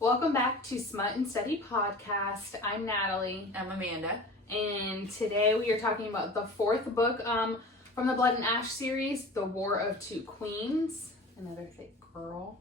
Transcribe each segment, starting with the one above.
Welcome back to Smut N Study podcast. I'm Natalie. I'm Amanda. And today we are talking about the fourth book from the Blood and Ash series, The War of Two Queens. Another thick girl.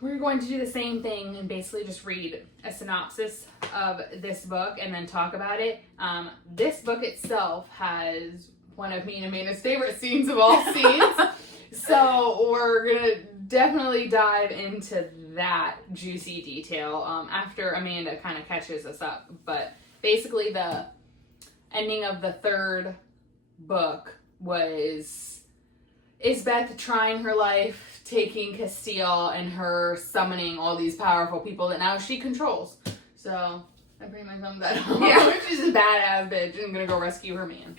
We're going to do the same thing and basically just read a synopsis of this book and then talk about it. This book itself has one of me and Amanda's favorite scenes of all scenes. So we're going to definitely dive into that juicy detail after Amanda kind of catches us up. But basically the ending of the third book was Isbeth trying her life, taking Casteel and her summoning all these powerful people that now she controls. So I bring my thumbs that up. Yeah. She's a badass bitch and gonna go rescue her man.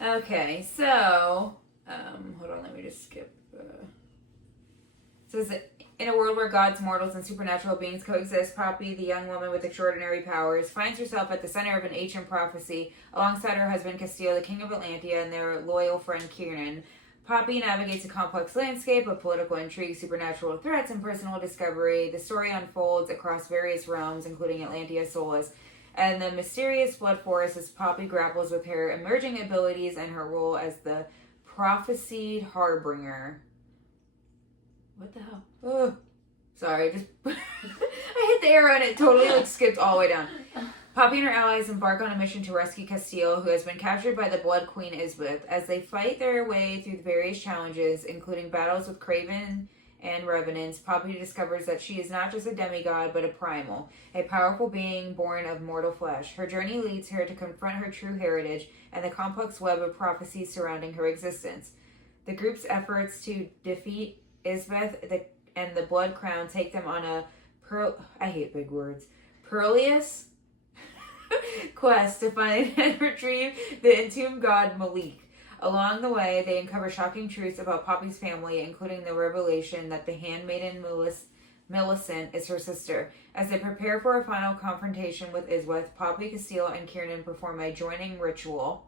Okay, so, hold on, let me just skip. It says, in a world where gods, mortals, and supernatural beings coexist, Poppy, the young woman with extraordinary powers, finds herself at the center of an ancient prophecy alongside her husband Casteel, the king of Atlantia, and their loyal friend Kieran. Poppy navigates a complex landscape of political intrigue, supernatural threats, and personal discovery. The story unfolds across various realms, including Atlantia, Solus, and the mysterious Blood Forest as Poppy grapples with her emerging abilities and her role as the prophesied harbinger. What the hell? Oh, sorry, just I hit the arrow and it totally skipped all the way down. Poppy and her allies embark on a mission to rescue Casteel, who has been captured by the Blood Queen Isbeth. As they fight their way through the various challenges, including battles with Craven and Revenants, Poppy discovers that she is not just a demigod, but a primal, a powerful being born of mortal flesh. Her journey leads her to confront her true heritage and the complex web of prophecies surrounding her existence. The group's efforts to defeat Isbeth and the Blood Crown take them on a perilous quest to find and retrieve the entombed god Malik. Along the way, they uncover shocking truths about Poppy's family, including the revelation that the handmaiden Millicent is her sister. As they prepare for a final confrontation with Isbeth, Poppy, Casteel, and Kieran perform a joining ritual,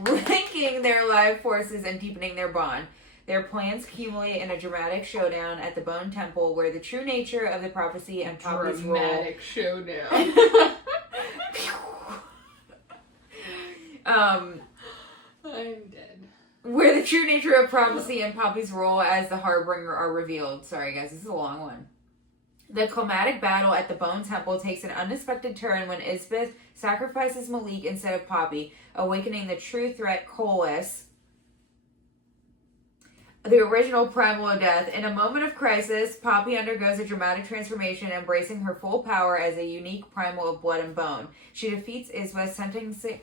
linking their life forces and deepening their bond. Their plans accumulate in a dramatic showdown at the Bone Temple, where the true nature of the prophecy and Poppy's role... Dramatic showdown. I'm dead. Where the true nature of prophecy and Poppy's role as the Harbinger are revealed. Sorry guys, this is a long one. The climatic battle at the Bone Temple takes an unexpected turn when Isbeth sacrifices Malik instead of Poppy, awakening the true threat Colas, the original primal of death. In a moment of crisis, Poppy undergoes a dramatic transformation, embracing her full power as a unique primal of blood and bone. She defeats Isbeth,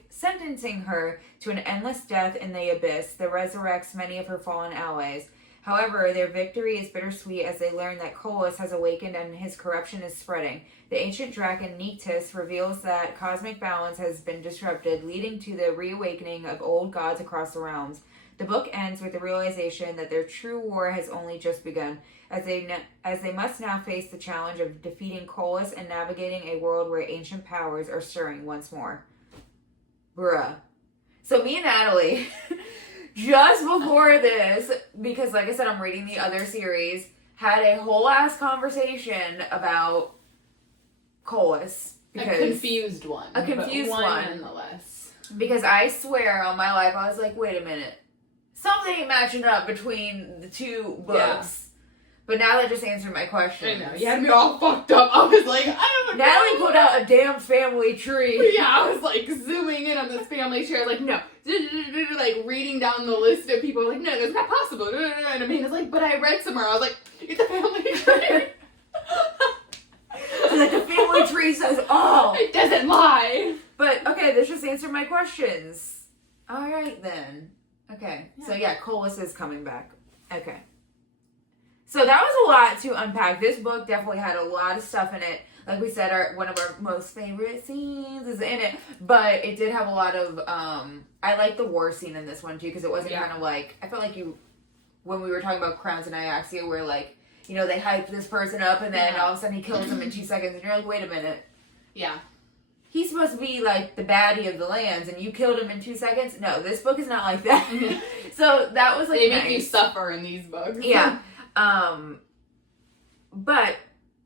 sentencing her to an endless death in the abyss that resurrects many of her fallen allies. However, their victory is bittersweet as they learn that Colas has awakened and his corruption is spreading. The ancient dragon Nyctis reveals that cosmic balance has been disrupted, leading to the reawakening of old gods across the realms. The book ends with the realization that their true war has only just begun, as they must now face the challenge of defeating Colas and navigating a world where ancient powers are stirring once more. Bruh. So me and Natalie, just before this, because like I said, I'm reading the other series, had a whole ass conversation about Colas. A confused one. A confused one. Nonetheless. Because I swear on my life, I was like, wait a minute. Something ain't matching up between the two books. Yeah. But now that just answered my question. I know. You had me all fucked up. I was like, I don't know. Natalie pulled out a damn family tree. Yeah, I was like zooming in on this family tree. Like, no. Like reading down the list of people. Like, no, that's not possible. And Amanda's like, but I read somewhere. I was like, it's a family tree. Like, the family tree says all. It doesn't lie. But, okay, this just answered my questions. Alright, then. Okay, yeah. So yeah, Colas is coming back. Okay. So that was a lot to unpack. This book definitely had a lot of stuff in it. Like we said, one of our most favorite scenes is in it. But it did have a lot of, I like the war scene in this one too, because it wasn't kind of like, I felt like when we were talking about Crowns and Iaxia, where like, you know, they hype this person up and then all of a sudden he kills them in 2 seconds and you're like, wait a minute. Yeah. He's supposed to be like the baddie of the lands and you killed him in 2 seconds? No, this book is not like that. So that was like they make you suffer in these books. Yeah. But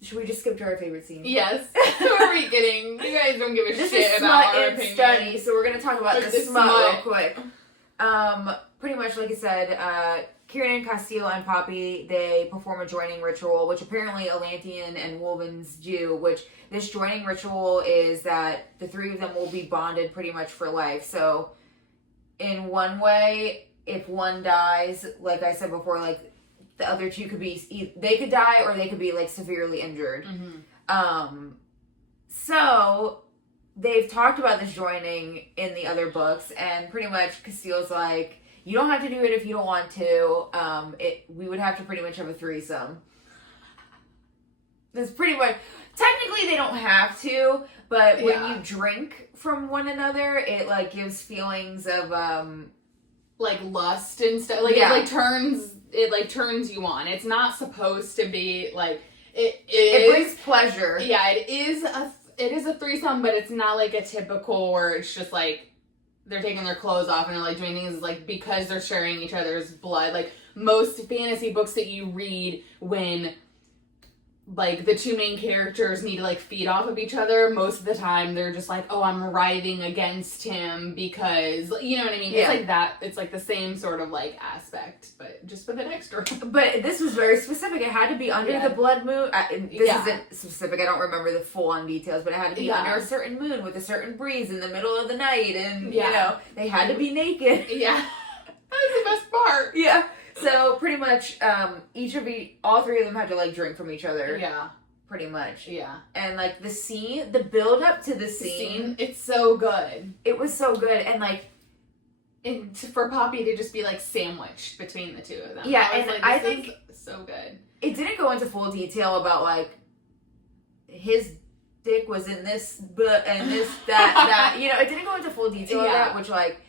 should we just skip to our favorite scene? Yes. Who are we kidding? You guys don't give a This shit is about Smut our N opinion. Study, so we're gonna talk about Or the the smut smut. real quick. Pretty much, like I said, Kieran and Casteel and Poppy, they perform a joining ritual, which apparently Atlantean and Wolvens do, which this joining ritual is that the three of them will be bonded pretty much for life. So, in one way, if one dies, like I said before, like, the other two could be, they could die or they could be, like, severely injured. Mm-hmm. So, they've talked about this joining in the other books, and pretty much Casteel's like, you don't have to do it if you don't want to. We would have to pretty much have a threesome. That's pretty much, technically they don't have to, but when you drink from one another, it, like, gives feelings of, like lust and stuff. Like it turns you on. It's not supposed to be like it brings pleasure. Yeah, it is a threesome, but it's not like a typical where it's just like they're taking their clothes off and they're like doing things like because they're sharing each other's blood. Like most fantasy books that you read when like the two main characters need to like feed off of each other, most of the time they're just like, oh, I'm writhing against him because, you know what I mean? Yeah. It's like that. It's like the same sort of like aspect, but just with an extra. But this was very specific. It had to be under the blood moon. This isn't specific. I don't remember the full-on details, but it had to be under a certain moon with a certain breeze in the middle of the night, and you know they had to be naked. Yeah, that was the best part. Yeah. So pretty much, all three of them had to like drink from each other. Yeah. Pretty much. Yeah. And like the build up to the scene, it's so good. It was so good, and like, for Poppy to just be like sandwiched between the two of them. Yeah, I think so good. It didn't go into full detail about like his dick was in this, but and this that you know, it didn't go into full detail of that, which like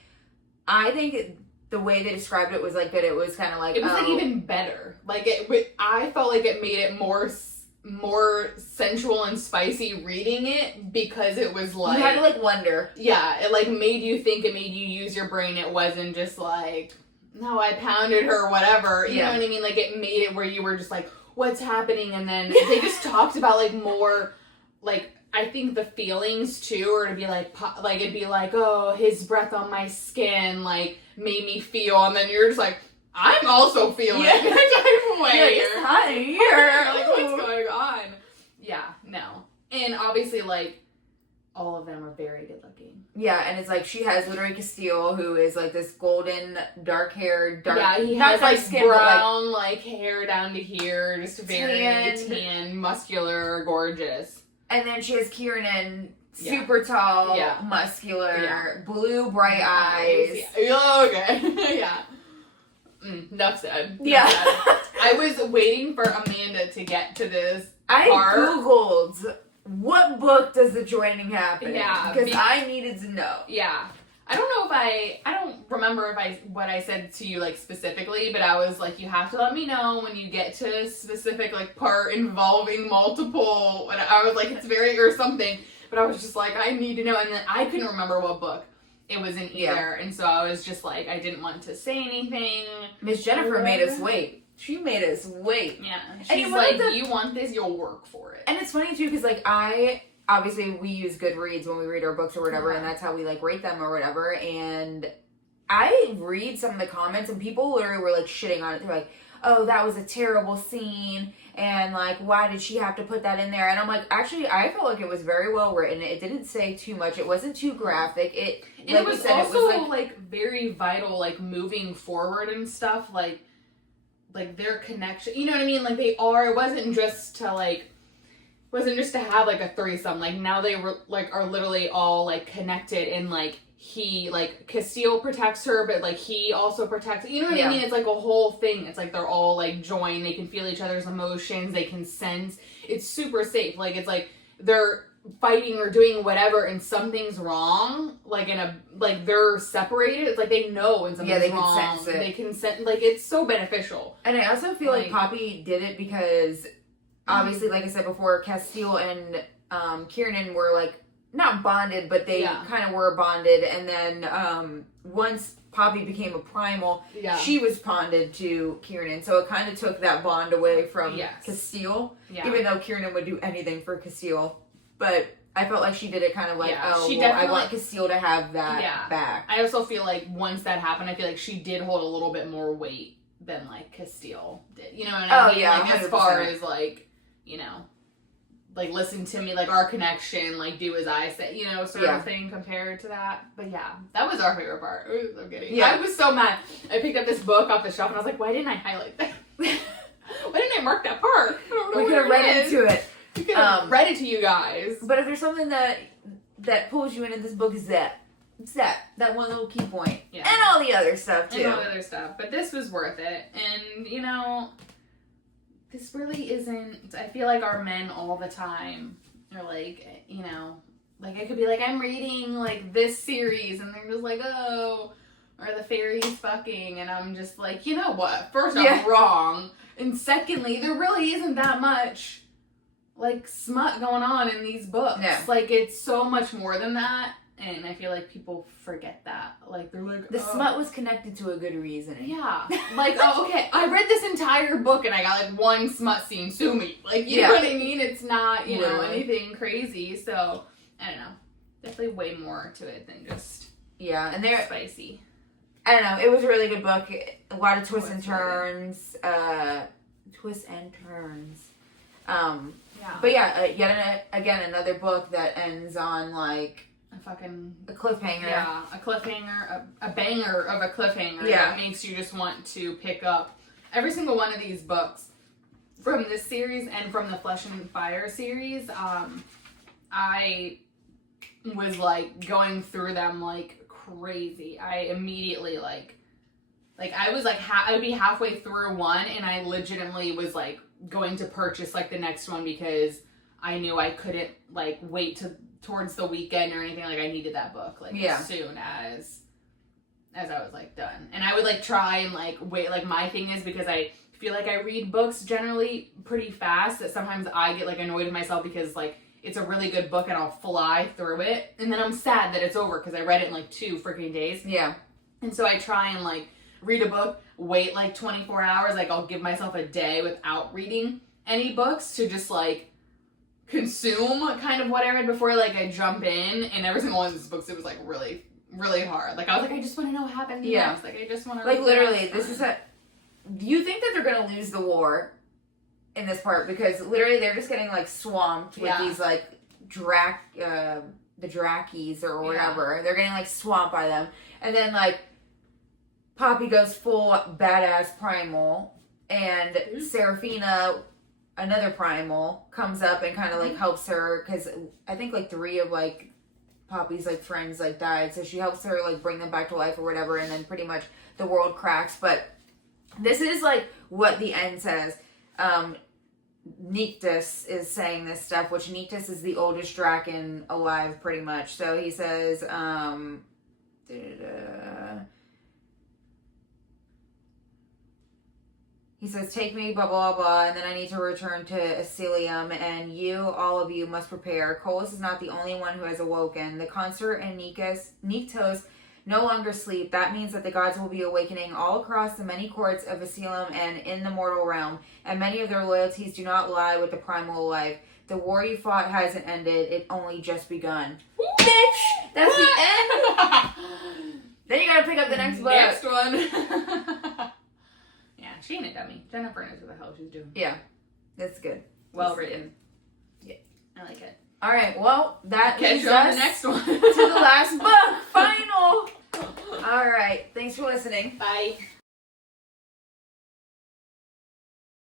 I think. The way they described it was like that. It was kind of like it was like even better. Like I felt like it made it more sensual and spicy reading it because it was like you had to like wonder. Yeah, it like made you think. It made you use your brain. It wasn't just like no, I pounded her, or whatever. You know what I mean? Like it made it where you were just like, what's happening? And then they just talked about like more like. I think the feelings too, or to be like it'd be like, oh, his breath on my skin, like made me feel, and then you're just like, I'm also feeling that type of way. It's hot in here. Like, what's going on? Yeah, no, and obviously, like, all of them are very good looking. Yeah, and it's like she has literally Casteel, who is like this golden, dark hair, Yeah, he has like skin, brown, like hair down to here, just very tan, muscular, gorgeous. And then she has Kieran, super tall, muscular, blue, bright eyes. Yeah. Okay. Yeah. Enough said. Yeah. I was waiting for Amanda to get to this I part. Googled, what book does the joining happen? Yeah. Because I needed to know. Yeah. I don't know if I don't remember what I said to you like specifically, but I was like, you have to let me know when you get to a specific like part involving multiple. And I was like, it's very or something, but I was just like, I need to know. And then I couldn't remember what book it was in either, and so I was just like, I didn't want to say anything. Miss Jennifer made us wait. She made us wait. Yeah, she's like, you want this, you'll work for it. And it's funny too, because like obviously we use Goodreads when we read our books or whatever, and that's how we like rate them or whatever. And I read some of the comments, and people literally were like shitting on it. They're like, oh, that was a terrible scene, and like, why did she have to put that in there? And I'm like, actually, I felt like it was very well written. It didn't say too much. It wasn't too graphic. And like it was also it was like very vital, like moving forward and stuff, like their connection. You know what I mean? Like they are. It wasn't just to have like a threesome. Like now they were like are literally all like connected, and like he like Casteel protects her, but like he also protects. You know what I mean? It's like a whole thing. It's like they're all like joined. They can feel each other's emotions. They can sense. It's super safe. Like it's like they're fighting or doing whatever, and something's wrong. Like they're separated. It's like they know when something's wrong. Can sense it. They can sense. Like it's so beneficial. And I also feel like Poppy did it because. Obviously, like I said before, Casteel and Kieran were like not bonded, but they Yeah. kind of were bonded. And then once Poppy became a primal, Yeah. she was bonded to Kieran. So it kind of took that bond away from Casteel. Yeah. Even though Kieran would do anything for Casteel. But I felt like she did it kind of like, she I want Casteel to have that back. I also feel like once that happened, I feel like she did hold a little bit more weight than like Casteel did. You know what I mean? Oh, yeah, Like, 100%. as far as like, you know, like listen to me, like our connection, like do as I say, you know, sort of thing compared to that. But yeah, that was our favorite part. It was so kidding. Yeah. I was so mad. I picked up this book off the shelf and I was like, why didn't I highlight that? Why didn't I mark that part? I don't know We could have read into it. We could have read it to you guys. But if there's something that pulls you into this book, is that one little key point. Yeah. And all the other stuff too. And all the other stuff. But this was worth it. And, you know, this really isn't, I feel like our men all the time are like, you know, like I could be like, I'm reading like this series and they're just like, oh, or the fairies fucking, and I'm just like, you know what? First, I'm wrong. And secondly, there really isn't that much like smut going on in these books. Yeah. Like it's so much more than that. And I feel like people forget that. Like, they're like, the smut was connected to a good reason. Yeah. Like, oh, okay, I read this entire book and I got, like, one smut scene. Sue me. Like, you know what I mean? It's not, you know, anything crazy. So, I don't know. Definitely way more to it than just and they're spicy. I don't know. It was a really good book. A lot of twists and turns. Twists and turns. But yeah, yet again, another book that ends on, like, a cliffhanger. Yeah, a cliffhanger, a banger of a cliffhanger that makes you just want to pick up every single one of these books from this series and from the Flesh and Fire series. I was like going through them like crazy. I immediately like I was like I would be halfway through one and I legitimately was like going to purchase like the next one because I knew I couldn't like wait towards the weekend or anything. Like I needed that book like as soon as I was like done. And I would like try and like wait. Like my thing is because I feel like I read books generally pretty fast that sometimes I get like annoyed with myself because like it's a really good book and I'll fly through it and then I'm sad that it's over because I read it in like 2 freaking days. Yeah. And so I try and like read a book, wait like 24 hours. Like I'll give myself a day without reading any books to just like consume kind of what I read before like I jump in. And every single one of these books, it was like really, really hard. Like I was like, I just want to know what happened next. Like I just want to like literally this is do you think that they're gonna lose the war in this part? Because literally they're just getting like swamped with these like the Drakis or whatever. They're getting like swamped by them. And then like Poppy goes full badass primal and Seraphina, another primal, comes up and kind of like helps her because I think like 3 of like Poppy's like friends like died, so she helps her like bring them back to life or whatever, and then pretty much the world cracks. But this is like what the end says. Nyctus is saying this stuff, which Nyctus is the oldest Draken alive pretty much. So he says he says, take me, blah, blah, blah, and then I need to return to Asilium, and you, all of you, must prepare. Colas is not the only one who has awoken. The consort and Nyktos no longer sleep. That means that the gods will be awakening all across the many courts of Asilium and in the mortal realm, and many of their loyalties do not lie with the primal life. The war you fought hasn't ended. It only just begun. Bitch! That's the end! Then you gotta pick up the next book. Next one. She ain't a dummy. Jennifer knows what the hell she's doing. Yeah. That's good. Well written. Yeah. I like it. Alright, well, that leads us us the next one. to the last book. Final! Alright, thanks for listening. Bye.